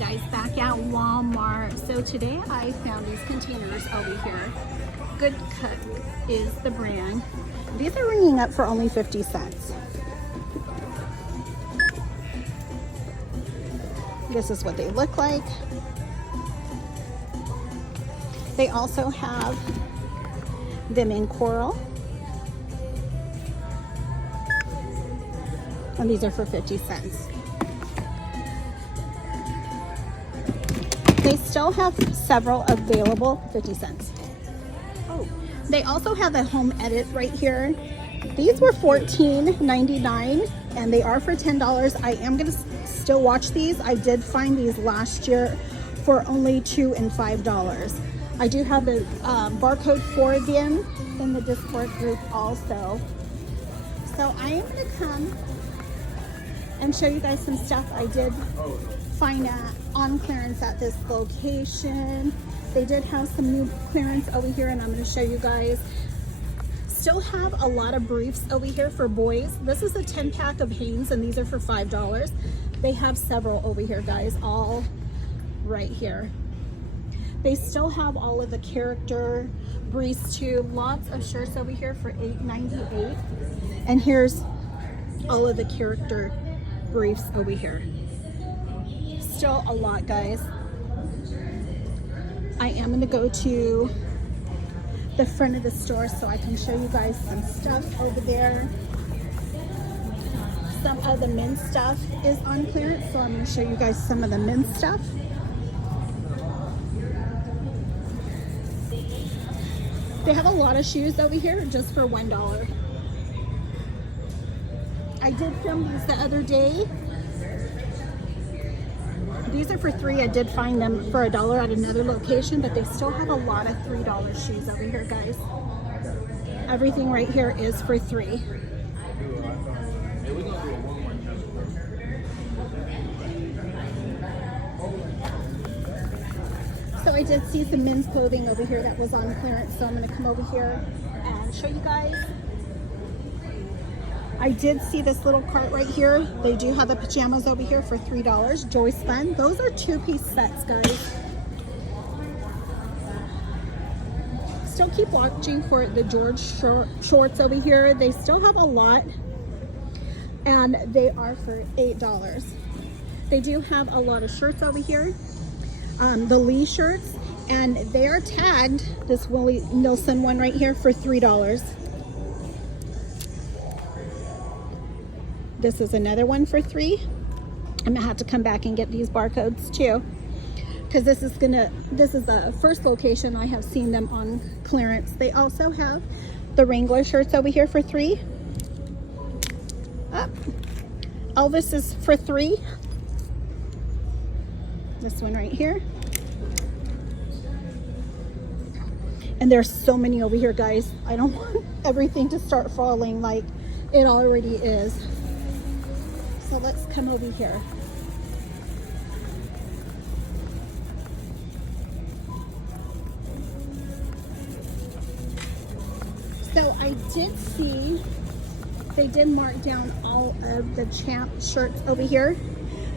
guys, back at Walmart. So today I found these containers over here. Good Cut is the brand. These are ringing up for only 50 cents. This is what they look like. They also have them in coral. And these are for 50 cents. They still have several available, 50 cents. Oh, they also have a home edit right here. These were $14.99 and they are for $10. I am gonna still watch these. I did find these last year for only $2 and $5. I do have the barcode for them in the Discord group also. So I am gonna come and show you guys some stuff I did find on clearance at this location. They did have some new clearance over here and I'm going to show you guys. Still have a lot of briefs over here for boys. This is a 10 pack of Hanes and these are for $5. They have several over here, guys, all right here. They still have all of the character briefs too. Lots of shirts over here for $8.98. And here's all of the character briefs over here. Still a lot, guys. I am going to go to the front of the store so I can show you guys some stuff over there. Some of the men's stuff is on clearance, so I'm going to show you guys some of the men's stuff. They have a lot of shoes over here just for $1. I did film these the other day. These are for $3. I did find them for $1 at another location, but they still have a lot of $3 shoes over here, guys. Everything right here is for $3. So I did see some men's clothing over here that was on clearance, so I'm going to come over here and show you guys. I did see this little cart right here. They do have the pajamas over here for $3. Joyce Fun. Those are 2-piece sets, guys. Still keep watching for the George shorts over here. They still have a lot and they are for $8. They do have a lot of shirts over here. The Lee shirts, and they are tagged, this Willie Nilsson one right here, for $3. This is another one for $3. I'm gonna have to come back and get these barcodes too, because this is the first location I have seen them on clearance. They also have the Wrangler shirts over here for $3. Elvis is for $3. This one right here. And there's so many over here, guys. I don't want everything to start falling like it already is. So let's come over here. So I did see they did mark down all of the Champ shirts over here.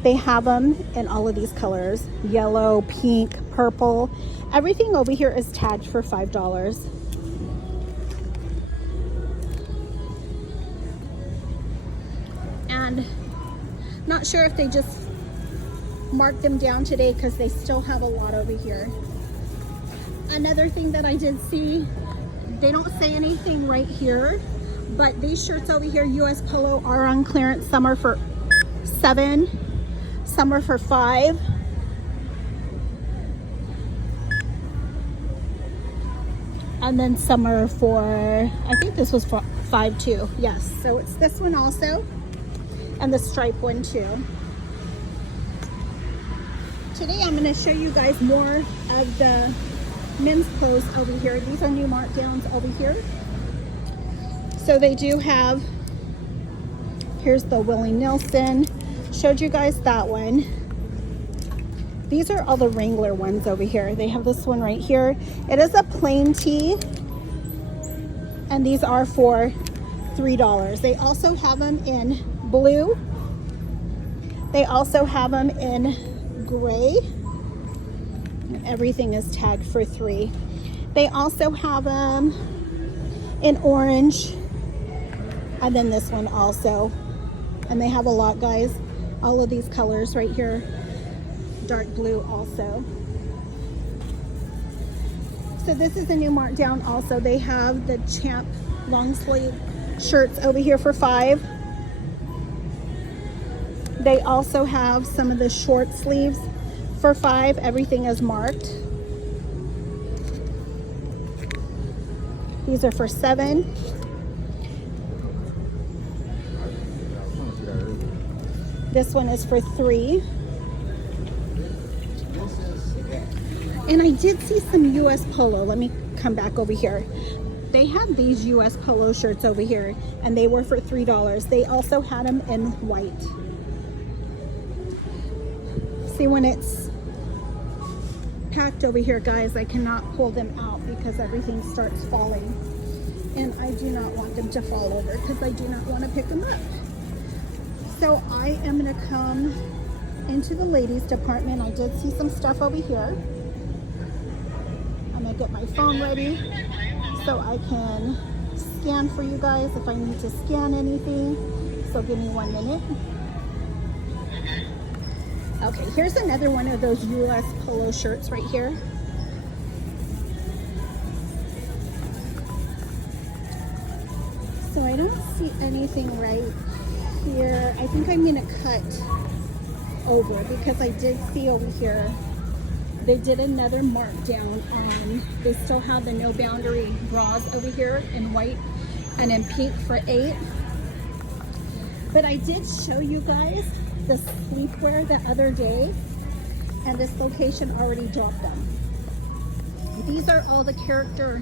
They have them in all of these colors: yellow, pink, purple. Everything over here is tagged for $5. And not sure if they just marked them down today because they still have a lot over here. Another thing that I did see, they don't say anything right here, but these shirts over here, US Polo, are on clearance. Some are for $7, some are for $5. And then some are for, I think this was for $5 too. Yes, so it's this one also, and the stripe one too. Today I'm going to show you guys more of the men's clothes over here. These are new markdowns over here. So they do have, here's the Willie Nilsson. Showed you guys that one. These are all the Wrangler ones over here. They have this one right here. It is a plain tee, and these are for $3. They also have them in blue. They also have them in gray. Everything is tagged for $3. They also have them in orange, and then this one also. And they have a lot, guys. All of these colors right here. Dark blue also. So this is a new markdown also. They have the Champ long sleeve shirts over here for $5. They also have some of the short sleeves for $5. Everything is marked. These are for $7. This one is for $3. And I did see some US Polo. Let me come back over here. They had these US Polo shirts over here, and they were for $3. They also had them in white. See, when it's packed over here, guys, I cannot pull them out because everything starts falling. And I do not want them to fall over because I do not want to pick them up. So I am going to come into the ladies department. I did see some stuff over here. I'm going to get my phone ready so I can scan for you guys if I need to scan anything. So give me 1 minute. Okay, here's another one of those US Polo shirts right here. So I don't see anything right here. I think I'm gonna cut over because I did see over here they did another markdown on, they still have the no boundary bras over here in white and in pink for $8. But I did show you guys the sleepwear the other day, and this location already dropped them. These are all the character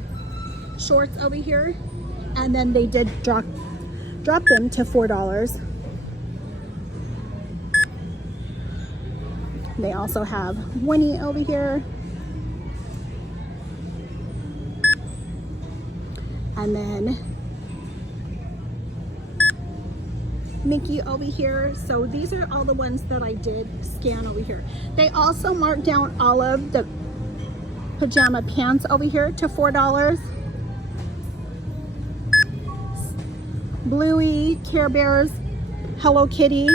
shorts over here, and then they did drop them to $4. They also have Winnie over here, and then Mickey over here. So these are all the ones that I did scan over here. They also marked down all of the pajama pants over here to $4. Bluey, Care Bears, Hello Kitty.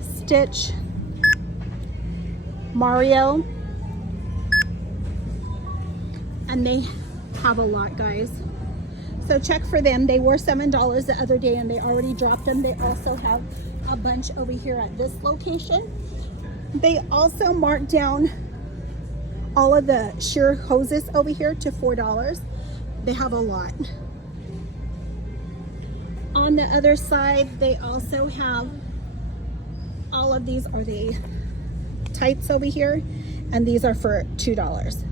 Stitch, Mario, and they have a lot, guys. So check for them. They were $7 the other day and they already dropped them. They also have a bunch over here at this location. They also marked down all of the sheer hoses over here to $4. They have a lot. On the other side, they also have all of these are the tights over here, and these are for $2.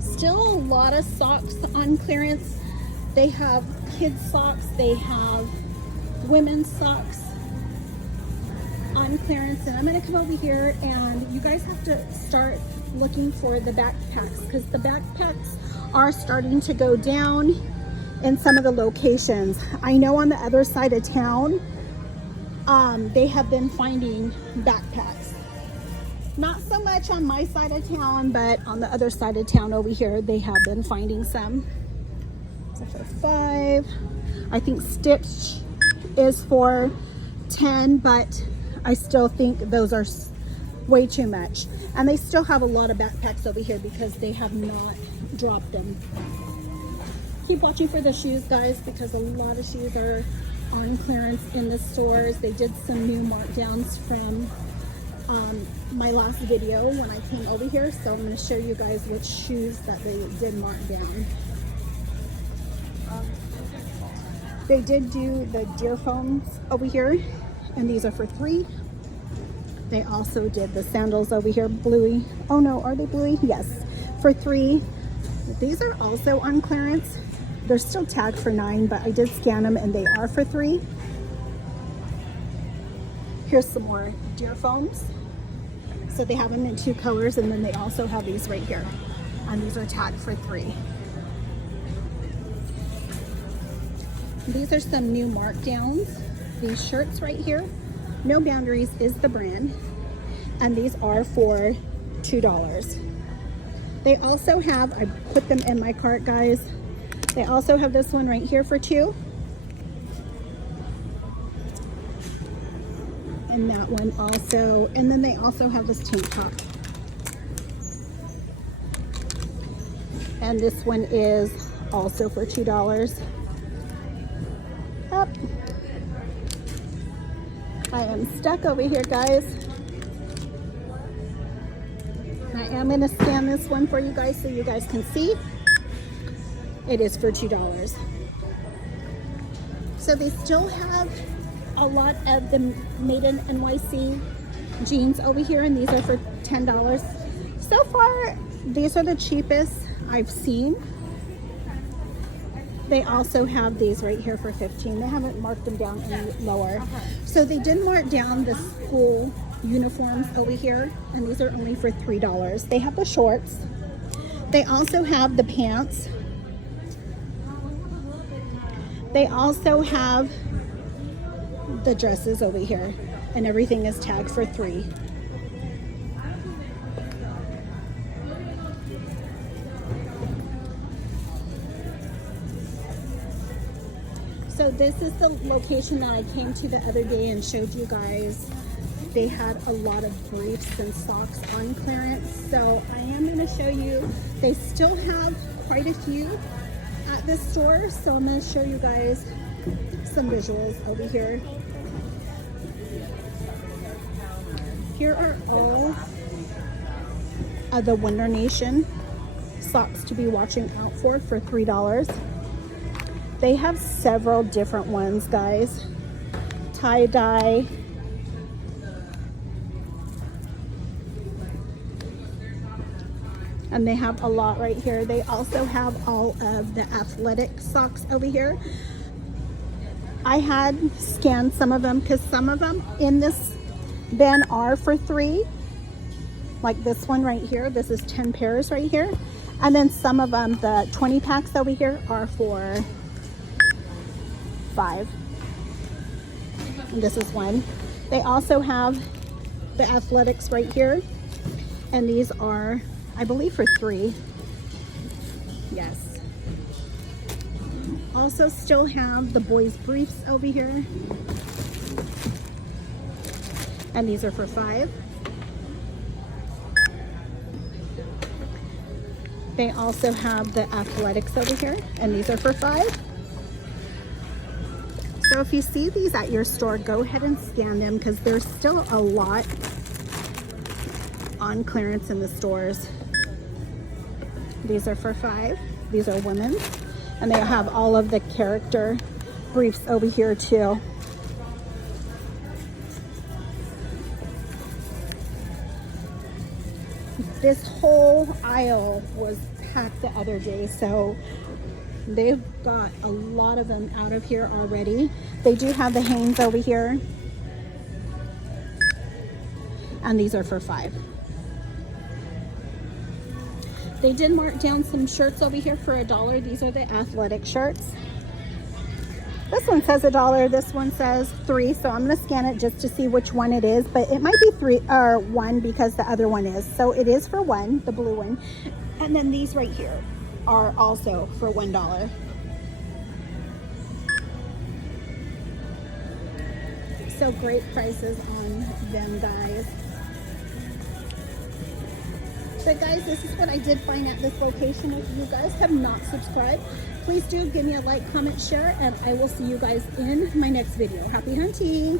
Still a lot of socks on clearance. They have kids socks, they have women's socks on clearance. And I'm going to come over here, and you guys have to start looking for the backpacks because the backpacks are starting to go down in some of the locations. I know on the other side of town, they have been finding backpacks. Not so much on my side of town, but on the other side of town over here, they have been finding some. So for $5. I think Stitch is for $10, but I still think those are way too much. And they still have a lot of backpacks over here because they have not dropped them. Keep watching for the shoes, guys, because a lot of shoes are on clearance in the stores. They did some new markdowns from my last video when I came over here, so I'm going to show you guys which shoes that they did mark down. They did do the deer foams over here, and these are for $3. They also did the sandals over here, bluey. Oh no, are they bluey? Yes, for $3. These are also on clearance. They're still tagged for $9, but I did scan them and they are for $3. Here's some more deer foams. So they have them in 2 colors, and then they also have these right here. And these are tagged for $3. These are some new markdowns. These shirts right here, No Boundaries is the brand, and these are for $2. They also have, I put them in my cart, guys. They also have this one right here for $2. And that one also, and then they also have this tank top. And this one is also for $2. Up. I am stuck over here, guys. I am going to scan this one for you guys so you guys can see. It is for $2. So they still have a lot of the Made in NYC jeans over here, and these are for $10. So far, these are the cheapest I've seen. They also have these right here for $15. They haven't marked them down any lower. So they did mark down the school uniforms over here, and these are only for $3. They have the shorts. They also have the pants. They also have the dresses over here, and everything is tagged for $3. So this is the location that I came to the other day and showed you guys. They had a lot of briefs and socks on clearance. So I am going to show you. They still have quite a few at this store. So I'm going to show you guys some visuals over here. Here are all of the Winter Nation socks to be watching out for $3. They have several different ones, guys. Tie-dye. And they have a lot right here. They also have all of the athletic socks over here. I had scanned some of them because some of them in this bin are for $3. Like this one right here. This is 10 pairs right here. And then some of them, the 20 packs over here, are for $5. And this is one. They also have the athletics right here, and these are, I believe, for $3. Yes. Also still have the boys briefs over here, and these are for $5. They also have the athletics over here, and these are for $5. So if you see these at your store, go ahead and scan them because there's still a lot on clearance in the stores. These are for $5. These are women's, and they have all of the character briefs over here too. This whole aisle was packed the other day, so they've got a lot of them out of here already. They do have the Hanes over here, and these are for $5. They did mark down some shirts over here for $1. These are the athletic shirts. This one says $1, this one says $3, so I'm going to scan it just to see which one it is, but it might be $1 because the other one is. So it is for $1, the blue one. And then these right here are also for $1. So great prices on them, guys. So guys, this is what I did find at this location. If you guys have not subscribed, please do give me a like, comment, share, and I will see you guys in my next video. Happy hunting!